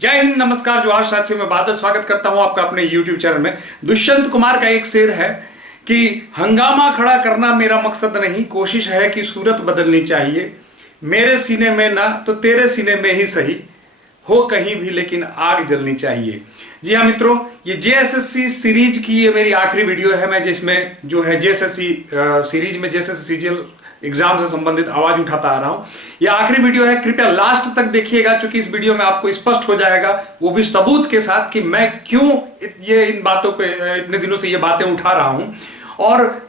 जय हिंद, नमस्कार, जोहार साथियों। मैं बादल स्वागत करता हूं आपका अपने YouTube चैनल में। दुष्यंत कुमार का एक शेर है कि हंगामा खड़ा करना मेरा मकसद नहीं, कोशिश है कि सूरत बदलनी चाहिए। मेरे सीने में ना तो तेरे सीने में ही सही, हो कहीं भी लेकिन आग जलनी चाहिए। जी हाँ मित्रों, ये जेएसएससी सीरीज की ये मेरी आखिरी वीडियो है। मैं जिसमें जो है जेएसएससी सीरीज में जेएसएससी सीजीएल एग्जाम से संबंधित आवाज उठाता आ रहा हूं। ये आखिरी वीडियो है, कृपया लास्ट तक देखिएगा, क्योंकि इस वीडियो में आपको स्पष्ट हो जाएगा, वो भी सबूत के साथ, कि मैं क्यों ये इन बातों पे इतने दिनों से ये बातें उठा रहा हूं और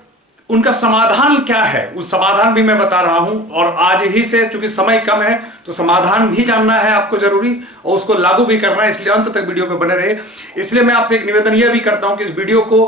उनका समाधान क्या है। उस समाधान भी मैं बता रहा हूं। और आज ही से, चूंकि समय कम है, तो समाधान भी जानना है आपको जरूरी, और उसको लागू भी करना है, इसलिए अंत तक वीडियो पे बने रहे। इसलिए मैं आपसे एक निवेदन यह भी करता हूं कि इस वीडियो को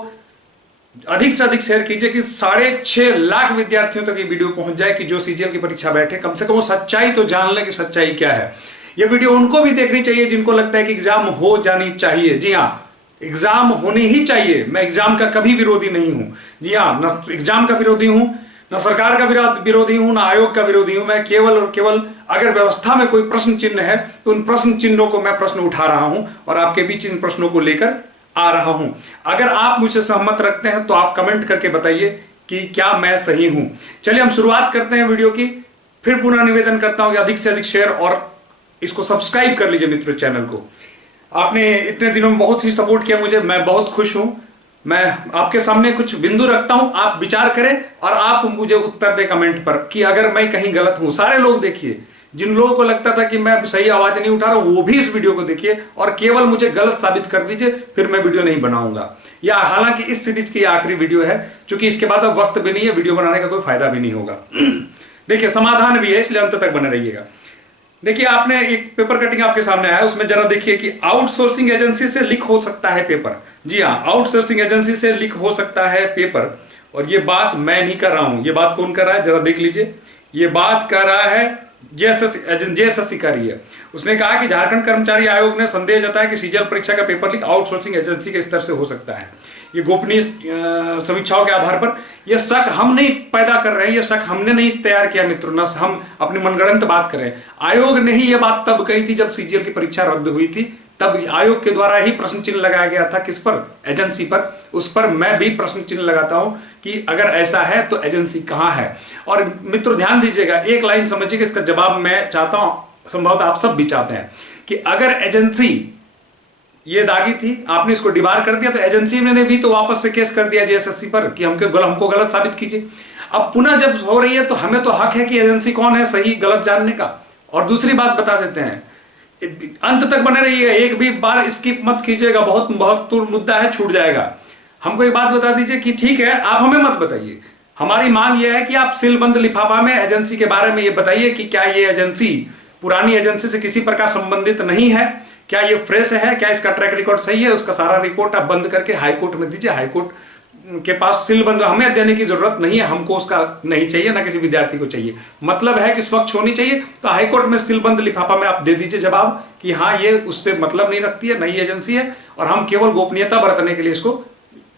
अधिक से अधिक शेयर कीजिए कि 6.5 लाख विद्यार्थियों तक ये वीडियो पहुंच जाए, कि जो सीजीएल की परीक्षा बैठे कम से कम वो सच्चाई तो जान ले कि सच्चाई क्या है। ये वीडियो उनको भी देखनी चाहिए जिनको लगता है कि एग्जाम हो जानी चाहिए। जी हाँ, एग्जाम होनी ही चाहिए। मैं एग्जाम का कभी विरोधी नहीं हूं। जी हाँ, न एग्जाम का विरोधी हूं, न सरकार का विरोधी हूं, न आयोग का विरोधी हूं। मैं केवल और केवल अगर व्यवस्था में कोई प्रश्न चिन्ह है तो उन प्रश्न चिन्हों को मैं प्रश्न उठा रहा हूं और आपके बीच इन प्रश्नों को लेकर आ रहा हूं। अगर आप मुझसे सहमत रखते हैं तो आप कमेंट करके बताइए कि क्या मैं सही हूं। चलिए हम शुरुआत करते हैं वीडियो की। फिर पुनः निवेदन करता हूं कि अधिक से अधिक शेयर और इसको सब्सक्राइब कर लीजिए मित्रों, चैनल को। आपने इतने दिनों में बहुत ही सपोर्ट किया मुझे, मैं बहुत खुश हूं। मैं आपके सामने कुछ बिंदु रखता हूं, आप विचार करें और आप मुझे उत्तर दें कमेंट पर कि अगर मैं कहीं गलत हूं। सारे लोग देखिए, जिन लोगों को लगता था कि मैं सही आवाज नहीं उठा रहा हूं, वो भी इस वीडियो को देखिए और केवल मुझे गलत साबित कर दीजिए, फिर मैं वीडियो नहीं बनाऊंगा। या हालांकि इस सीरीज की आखिरी वीडियो है, क्योंकि इसके बाद अब वक्त भी नहीं है, वीडियो बनाने का कोई फायदा भी नहीं होगा। देखिए, समाधान भी है, इसलिए अंत तक बने रहिएगा। देखिए, आपने एक पेपर कटिंग आपके सामने आया, उसमें जरा देखिए कि आउटसोर्सिंग एजेंसी से लीक हो सकता है पेपर। जी हाँ, आउटसोर्सिंग एजेंसी से लीक हो सकता है पेपर। और ये बात मैं नहीं कर रहा हूं। ये बात कौन कर रहा है, जरा देख लीजिए। ये बात कर रहा है जेएसएससी कर रही है। उसने कहा कि झारखंड कर्मचारी आयोग ने संदेह जताया कि सीजीएल परीक्षा का पेपर लीक आउटसोर्सिंग एजेंसी के स्तर से हो सकता है। ये गोपनीय समीक्षाओं के आधार पर यह शक हम नहीं पैदा कर रहे हैं, यह शक हमने नहीं तैयार किया मित्रों, न हम अपनी मनगढ़ंत बात कर रहे हैं। आयोग ने ही यह बात तब कही थी जब सीजीएल की परीक्षा रद्द हुई थी, तब आयोग के द्वारा ही प्रश्न चिन्ह लगाया गया था। किस पर? एजेंसी पर। उस पर मैं भी प्रश्न चिन्ह लगाता हूं कि अगर ऐसा है तो एजेंसी कहां है। और मित्रों ध्यान दीजिएगा, एक लाइन समझिए, इसका जवाब मैं चाहता हूं, संभवतः आप सब भी चाहते हैं, कि अगर एजेंसी ये दागी थी, आपने इसको डिबार कर दिया, तो एजेंसी ने भी तो वापस से केस कर दिया जेएसएससी पर कि हमको गलत साबित कीजिए। अब पुनः जब हो रही है तो हमें तो हक है कि एजेंसी कौन है सही गलत जानने का। और दूसरी बात बता देते हैं, अंत तक बने रहिएगा, एक भी बार स्किप मत कीजिएगा, बहुत महत्वपूर्ण मुद्दा है, छूट जाएगा। हमको एक बात बता दीजिए कि ठीक है, आप हमें मत बताइए, हमारी मांग यह है कि आप सीलबंद लिफाफा में एजेंसी के बारे में ये बताइए कि क्या ये एजेंसी पुरानी एजेंसी से किसी प्रकार संबंधित नहीं है, क्या ये फ्रेश है, क्या इसका ट्रैक रिकॉर्ड सही है। उसका सारा रिपोर्ट आप बंद करके हाईकोर्ट में दीजिए। हाईकोर्ट के पास सीलबंद, हमें देने की जरूरत नहीं है, हमको उसका नहीं चाहिए, ना किसी विद्यार्थी को चाहिए। मतलब है कि स्वच्छ होनी चाहिए, तो हाईकोर्ट में सीलबंद लिफाफा में आप दे दीजिए जवाब कि हाँ ये उससे मतलब नहीं रखती है, नई एजेंसी है और हम केवल गोपनीयता बरतने के लिए इसको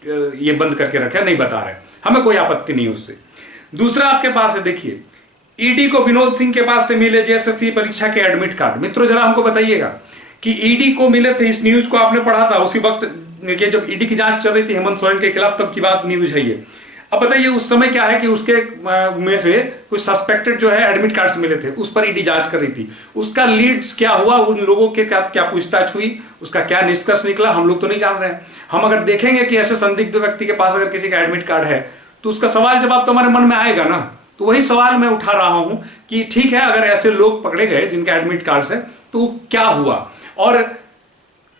ये बंद करके रखे, नहीं बता रहे, हमें कोई आपत्ति नहीं है उससे। दूसरा आपके पास है, देखिए, ईडी को विनोद सिंह के पास से मिले जेएसएससी परीक्षा के एडमिट कार्ड। मित्रों जरा हमको बताइएगा कि ईडी को मिले थे, इस न्यूज को आपने पढ़ा था उसी वक्त कि जब ईडी की जांच चल रही थी हेमंत सोरेन के खिलाफ, तब की बात न्यूज है ये। अब बताइए उस समय क्या है कि उसके में से कुछ सस्पेक्टेड जो है एडमिट कार्ड्स मिले थे, उस पर ईडी जांच कर रही थी। उसका लीड्स क्या हुआ, उन लोगों के क्या पूछताछ हुई, उसका क्या निष्कर्ष निकला, हम लोग तो नहीं जान रहे हैं। हम अगर देखेंगे कि ऐसे संदिग्ध व्यक्ति के पास अगर किसी का एडमिट कार्ड है तो उसका सवाल जवाब तो हमारे मन में आएगा ना। तो वही सवाल मैं उठा रहा हूं कि ठीक है, अगर ऐसे लोग पकड़े गए जिनके एडमिट कार्ड है तो क्या हुआ। और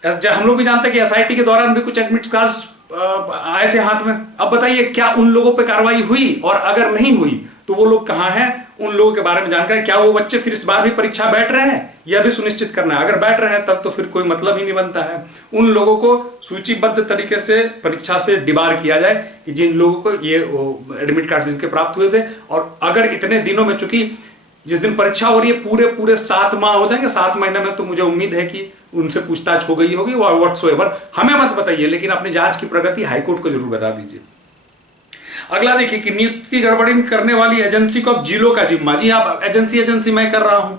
हम लोग भी जानते हैं कि एसआईटी के दौरान भी कुछ एडमिट कार्ड्स आए थे हाथ में। अब बताइए क्या उन लोगों पे कार्रवाई हुई, और अगर नहीं हुई तो वो लोग कहां हैं, उन लोगों के बारे में जानकारी। क्या वो बच्चे फिर इस बार भी परीक्षा बैठ रहे हैं, यह भी सुनिश्चित करना है। अगर बैठ रहे हैं तब तो फिर कोई मतलब ही नहीं बनता है। उन लोगों को सूचीबद्ध तरीके से परीक्षा से डिबार किया जाए कि जिन लोगों को ये एडमिट कार्ड जिनके प्राप्त हुए थे। और अगर इतने दिनों में, चूंकि जिस दिन परीक्षा हो रही है पूरे 7 माह हो जाएंगे, 7 महीने में तो मुझे उम्मीद है कि उनसे पूछताछ हो गई होगी, व्हाटसोएवर। हमें मत बताइए, लेकिन अपनी जांच की प्रगति हाईकोर्ट को जरूर बता दीजिए। अगला देखिए कि नियुक्ति गड़बड़ी करने वाली एजेंसी को अब जिलों का जिम्मा। जी आप एजेंसी मैं कर रहा हूं,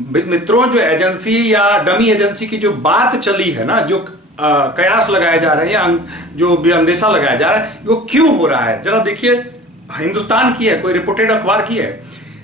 मित्रों, जो एजेंसी या डमी एजेंसी की जो बात चली है ना, जो कयास लगाए जा रहे हैं या जो भी अंदेशा लगाया जा रहा है, वो क्यों हो रहा है जरा देखिए। हिंदुस्तान की है, कोई रिपोर्टेड अखबार की है।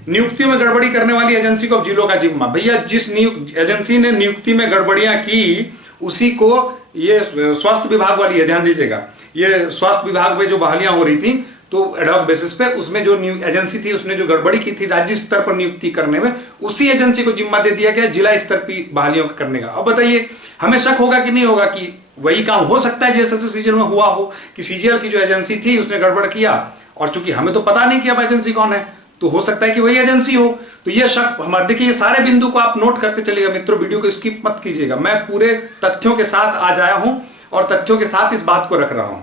नियुक्तियों में गड़बड़ी करने वाली एजेंसी को अब जिलों का जिम्मा। भैया, जिस एजेंसी ने नियुक्ति में गड़बड़ियां की उसी को ये स्वास्थ्य विभाग वाली है, ध्यान दीजिएगा। ये स्वास्थ्य विभाग में जो बहालियां हो रही थी तो एडहॉक बेसिस पे, उसमें जो एजेंसी थी उसने जो गड़बड़ी की थी राज्य स्तर पर नियुक्ति करने में, उसी एजेंसी को जिम्मा दे दिया गया जिला स्तर की बहालियों करने का। अब बताइए, हमें शक होगा कि नहीं होगा कि वही काम हो सकता है जैसे सीजीएल में हुआ हो, कि सीजीएल की जो एजेंसी थी उसने गड़बड़ किया, और चूंकि हमें तो पता नहीं कि अब एजेंसी कौन है, तो हो सकता है कि वही एजेंसी हो। तो ये शक हमारे, देखिए ये सारे बिंदु को आप नोट करते चलिएगा मित्रों, वीडियो को स्किप मत कीजिएगा। मैं पूरे तथ्यों के साथ आज आया हूं और तथ्यों के साथ इस बात को रख रहा हूं।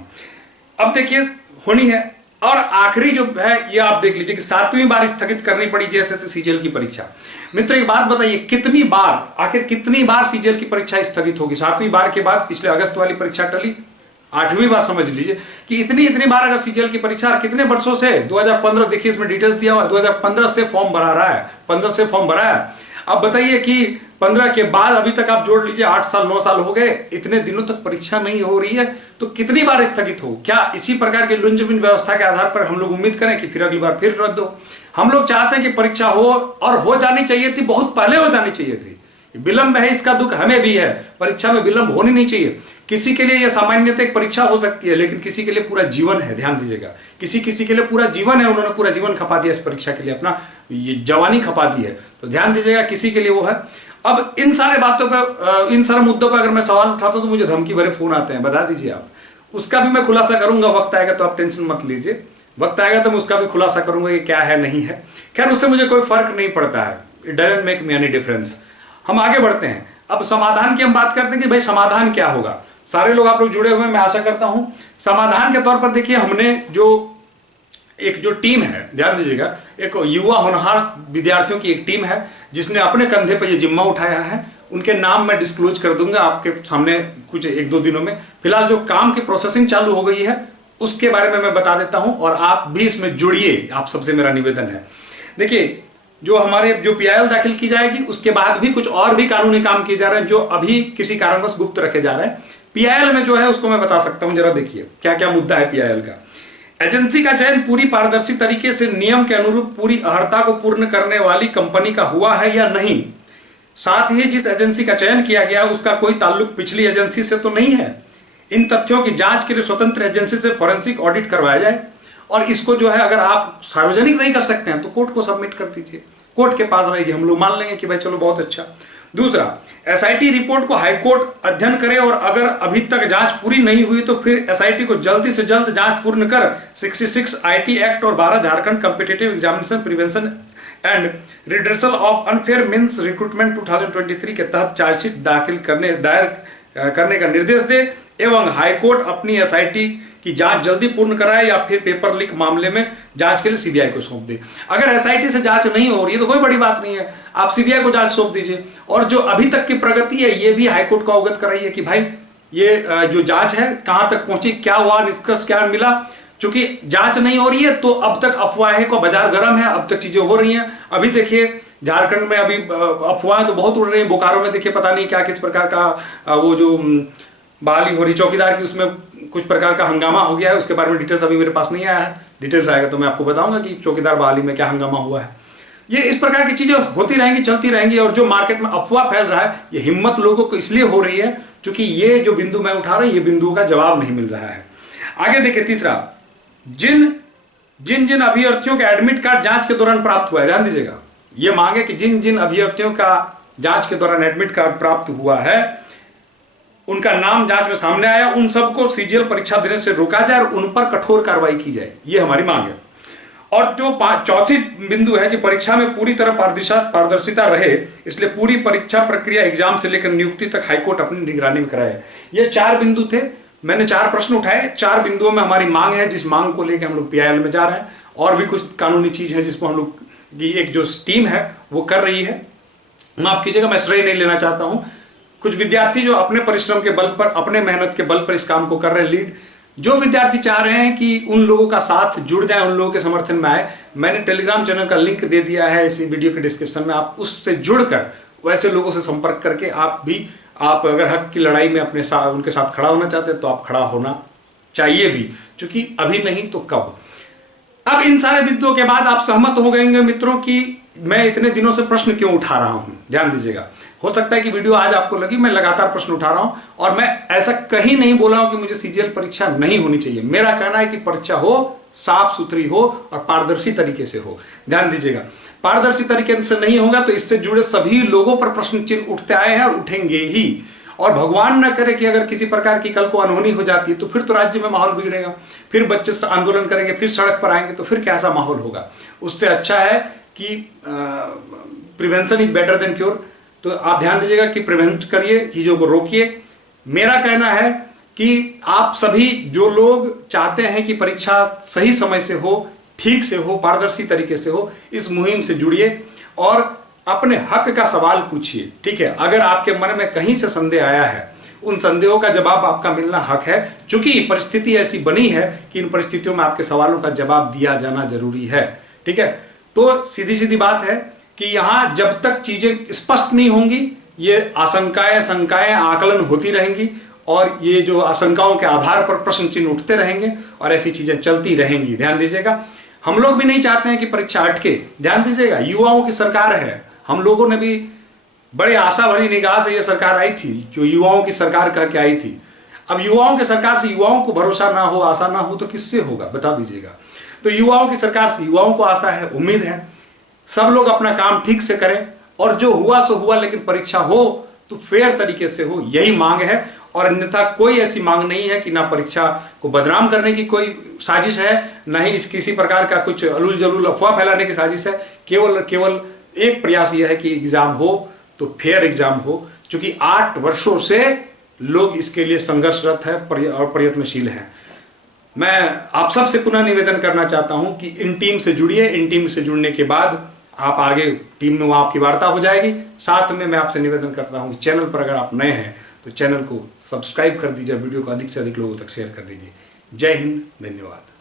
अब देखिए, होनी है। और आखिरी जो है ये आप देख लीजिए कि 7वीं बार स्थगित करनी पड़ी जेएसएससी सीजीएल की परीक्षा। मित्र, एक बात बताइए, कितनी बार, आखिर कितनी बार सीजीएल की परीक्षा स्थगित होगी? 7वीं बार के बाद पिछले अगस्त वाली परीक्षा टली, 8वीं बार समझ लीजिए कि इतनी बार अगर सीजीएल की परीक्षा, कितने वर्षों से, 2015, देखिए इसमें डिटेल्स दिया हुआ है, 2015 से फॉर्म भरा रहा है, 15 से फॉर्म भरा है। अब बताइए कि 15 के बाद अभी तक आप जोड़ लीजिए 8 साल 9 साल हो गए, इतने दिनों तक परीक्षा नहीं हो रही है, तो कितनी बार स्थगित हो? क्या इसी प्रकार की लुंजबिन व्यवस्था के आधार पर हम लोग उम्मीद करें कि फिर अगली बार फिर रद्द हो? हम लोग चाहते हैं कि परीक्षा हो, और हो जानी चाहिए थी, बहुत पहले हो जानी चाहिए थी। विलंब है, इसका दुख हमें भी है, परीक्षा में विलंब होनी नहीं चाहिए। किसी के लिए यह सामान्यतः एक परीक्षा हो सकती है, लेकिन किसी के लिए पूरा जीवन है, ध्यान दीजिएगा। किसी के लिए पूरा जीवन है, उन्होंने पूरा जीवन खपा दिया इस परीक्षा के लिए, अपना ये जवानी खपा दी है, तो ध्यान दीजिएगा, किसी के लिए वो है। अब इन सारे बातों पर, इन सारे मुद्दों पर अगर मैं सवाल उठाता हूं तो मुझे धमकी भरे फोन आते हैं, बता दीजिए आप। उसका भी मैं खुलासा करूंगा, वक्त आएगा तो आप टेंशन मत लीजिए, वक्त आएगा तो मैं उसका भी खुलासा करूंगा कि क्या है नहीं है। खैर, उससे मुझे कोई फर्क नहीं पड़ता है, it doesn't make me any difference. हम आगे बढ़ते हैं। अब समाधान की हम बात करते हैं कि भाई समाधान क्या होगा। सारे लोग आप लोग जुड़े हुए हैं, मैं आशा करता हूं। समाधान के तौर पर देखिए, हमने जो टीम है, ध्यान दीजिएगा, एक युवा होनहार विद्यार्थियों की एक टीम है जिसने अपने कंधे पर यह जिम्मा उठाया है। उनके नाम मैं डिस्क्लोज कर दूंगा आपके सामने कुछ 1-2 दिनों में। फिलहाल जो काम की प्रोसेसिंग चालू हो गई है उसके बारे में मैं बता देता हूं, और आप भी इसमें जुड़िए, आप सबसे मेरा निवेदन है। देखिए, जो हमारे जो पीआईएल दाखिल की जाएगी उसके बाद भी कुछ और भी कानूनी काम किए जा रहे हैं जो अभी किसी कारणवश गुप्त रखे जा रहे हैं। पीआईएल में जो है उसको मैं बता सकता हूं, जरा देखिए क्या क्या मुद्दा है पीआईएल का। एजेंसी का चयन पूरी पारदर्शी तरीके से नियम के अनुरूप पूरी अर्हता को पूर्ण करने वाली कंपनी का हुआ है या नहीं। साथ ही जिस एजेंसी का चयन किया गया उसका कोई ताल्लुक पिछली एजेंसी से तो नहीं है। इन तथ्यों की जांच के लिए स्वतंत्र एजेंसी से फॉरेंसिक ऑडिट करवाया जाए, और इसको जो है अगर आप सार्वजनिक नहीं कर सकते हैं तो कोर्ट को सबमिट कर दीजिए, कोर्ट के पास रहेगी, हम लोग मान लेंगे कि भाई चलो बहुत अच्छा। दूसरा, एसआईटी रिपोर्ट को हाईकोर्ट अध्ययन करे, और अगर अभी तक जांच पूरी नहीं हुई तो फिर एसआईटी को जल्दी से जल्द जांच पूर्ण कर 66 आईटी एक्ट और 12 Jharkhand competitive examination prevention and redressal of unfair means recruitment 2023 के तहत चार्जशीट दायर करने का निर्देश दे, एवं हाईकोर्ट अपनी एसआईटी की जांच जल्दी पूर्ण कराए या फिर पेपर लीक मामले में जांच के लिए सीबीआई को सौंप दे। अगर एसआईटी से जांच नहीं हो रही है तो कोई बड़ी बात नहीं है, आप सीबीआई को जांच सौंप दीजिए, और जो अभी तक की प्रगति है ये भी हाईकोर्ट को अवगत कराइए कि भाई ये जो जांच है कहां तक पहुंची, क्या हुआ, निष्कर्ष क्या मिला। चूंकि जांच नहीं हो रही है तो अब तक अफवाहें का बाजार गर्म है, अब तक चीजें हो रही हैं। अभी देखिए झारखंड में अभी अफवाहें तो बहुत उड़ रही है, बोकारो में देखिए पता नहीं क्या किस प्रकार का वो जो बहाली हो रही चौकीदार की, उसमें कुछ प्रकार का हंगामा हो गया है। उसके बारे में डिटेल्स अभी मेरे पास नहीं आया है, डिटेल्स आएगा तो मैं आपको बताऊंगा कि चौकीदार बहाली में क्या हंगामा हुआ है। ये इस प्रकार की चीजें होती रहेंगी, चलती रहेंगी, और जो मार्केट में अफवाह फैल रहा है ये हिम्मत लोगों को इसलिए हो रही है क्योंकि ये जो बिंदु मैं उठा रहा हूं ये बिंदुओं का जवाब नहीं मिल रहा है। आगे देखिए, तीसरा, जिन अभ्यर्थियों का एडमिट कार्ड जांच के दौरान प्राप्त हुआ है, ध्यान दीजिएगा, ये मांगे कि जिन अभ्यर्थियों का जांच के दौरान एडमिट कार्ड प्राप्त हुआ है उनका नाम जांच में सामने आया, उन सबको सीजीएल परीक्षा देने से रोका जाए और उन पर कठोर कार्रवाई की जाए, ये हमारी मांग है। और जो चौथी बिंदु है कि परीक्षा में पूरी तरह पारदर्शिता रहे, इसलिए पूरी परीक्षा प्रक्रिया एग्जाम से लेकर नियुक्ति तक हाईकोर्ट अपनी निगरानी में कराए। ये 4 बिंदु थे, मैंने 4 प्रश्न उठाए, 4 बिंदुओं में हमारी मांग है, जिस मांग को लेकर हम लोग पीआईएल में जा रहे हैं। और भी कुछ कानूनी चीज है जिसको हम लोग की एक जो टीम है वो कर रही है। माफ कीजिएगा, मैं श्रेय नहीं लेना चाहता हूं। कुछ विद्यार्थी जो अपने परिश्रम के बल पर, अपने मेहनत के बल पर इस काम को कर रहे हैं लीड। जो विद्यार्थी चाह रहे हैं कि उन लोगों का साथ जुड़ जाए, उन लोगों के समर्थन में आए, मैंने टेलीग्राम चैनल का लिंक दे दिया है इसी वीडियो के डिस्क्रिप्शन में, आप उससे जुड़कर वैसे लोगों से संपर्क करके आप अगर हक की लड़ाई में अपने साथ उनके साथ खड़ा होना चाहते हैं तो आप खड़ा होना चाहिए भी, क्योंकि अभी नहीं तो कब। अब इन सारे बिंदुओं के बाद आप सहमत हो गएंगे मित्रों कि मैं इतने दिनों से प्रश्न क्यों उठा रहा हूं। ध्यान दीजिएगा, हो सकता है कि वीडियो आज आपको लगी मैं लगातार प्रश्न उठा रहा हूं, और मैं ऐसा कहीं नहीं बोला हूं कि मुझे सीजीएल परीक्षा नहीं होनी चाहिए। मेरा कहना है कि परीक्षा हो, साफ सुथरी हो और पारदर्शी तरीके से हो। ध्यान दीजिएगा, पारदर्शी तरीके से नहीं होगा तो इससे जुड़े सभी लोगों पर प्रश्न चिन्ह उठते आए हैं और उठेंगे ही। और भगवान न करे कि अगर किसी प्रकार की कल को अनहोनी हो जाती है तो फिर तो राज्य में माहौल बिगड़ेगा, फिर बच्चे आंदोलन करेंगे, फिर सड़क पर आएंगे, तो फिर कैसा माहौल होगा। उससे अच्छा है कि prevention is better than cure. तो आप ध्यान दीजिएगा कि प्रिवेंट करिए, चीजों को रोकिए। मेरा कहना है कि आप सभी जो लोग चाहते हैं कि परीक्षा सही समय से हो, ठीक से हो, पारदर्शी तरीके से हो, इस मुहिम से जुड़िए और अपने हक का सवाल पूछिए। ठीक है, अगर आपके मन में कहीं से संदेह आया है, उन संदेहों का जवाब आपका मिलना हक है, क्योंकि परिस्थिति ऐसी बनी है कि इन परिस्थितियों में आपके सवालों का जवाब दिया जाना जरूरी है। ठीक है, तो सीधी सीधी बात है कि यहां जब तक चीजें स्पष्ट नहीं होंगी, ये आशंकाएं, शंकाएं, आकलन होती रहेंगी और ये जो आशंकाओं के आधार पर प्रश्न चिन्ह उठते रहेंगे और ऐसी चीजें चलती रहेंगी। ध्यान दीजिएगा, हम लोग भी नहीं चाहते हैं कि परीक्षा अटके। ध्यान दीजिएगा, युवाओं की सरकार है, हम लोगों ने भी बड़े आशा भरी निगाह से यह सरकार आई थी, जो युवाओं की सरकार कह के आई थी। अब युवाओं की सरकार से युवाओं को भरोसा ना हो, आशा ना हो, तो किससे होगा बता दीजिएगा। तो युवाओं की सरकार से युवाओं को आशा है, उम्मीद है, सब लोग अपना काम ठीक से करें और जो हुआ सो हुआ, लेकिन परीक्षा हो तो फेयर तरीके से हो, यही मांग है। और अन्यथा कोई ऐसी मांग नहीं है कि ना परीक्षा को बदनाम करने की कोई साजिश है, ना ही इस किसी प्रकार का कुछ अलूल जलूल अफवाह फैलाने की साजिश है। केवल एक प्रयास यह है कि एग्जाम हो तो फेयर एग्जाम हो, क्योंकि 8 वर्षों से लोग इसके लिए संघर्षरत है और प्रयत्नशील हैं। मैं आप सबसे पुनः निवेदन करना चाहता हूं कि इन टीम से जुड़िए। इन टीम से जुड़ने के बाद आप आगे टीम में वहां आपकी वार्ता हो जाएगी। साथ में मैं आपसे निवेदन करता हूं कि चैनल पर अगर आप नए हैं तो चैनल को सब्सक्राइब कर दीजिए, वीडियो को अधिक से अधिक लोगों तक शेयर कर दीजिए। जय हिंद, धन्यवाद।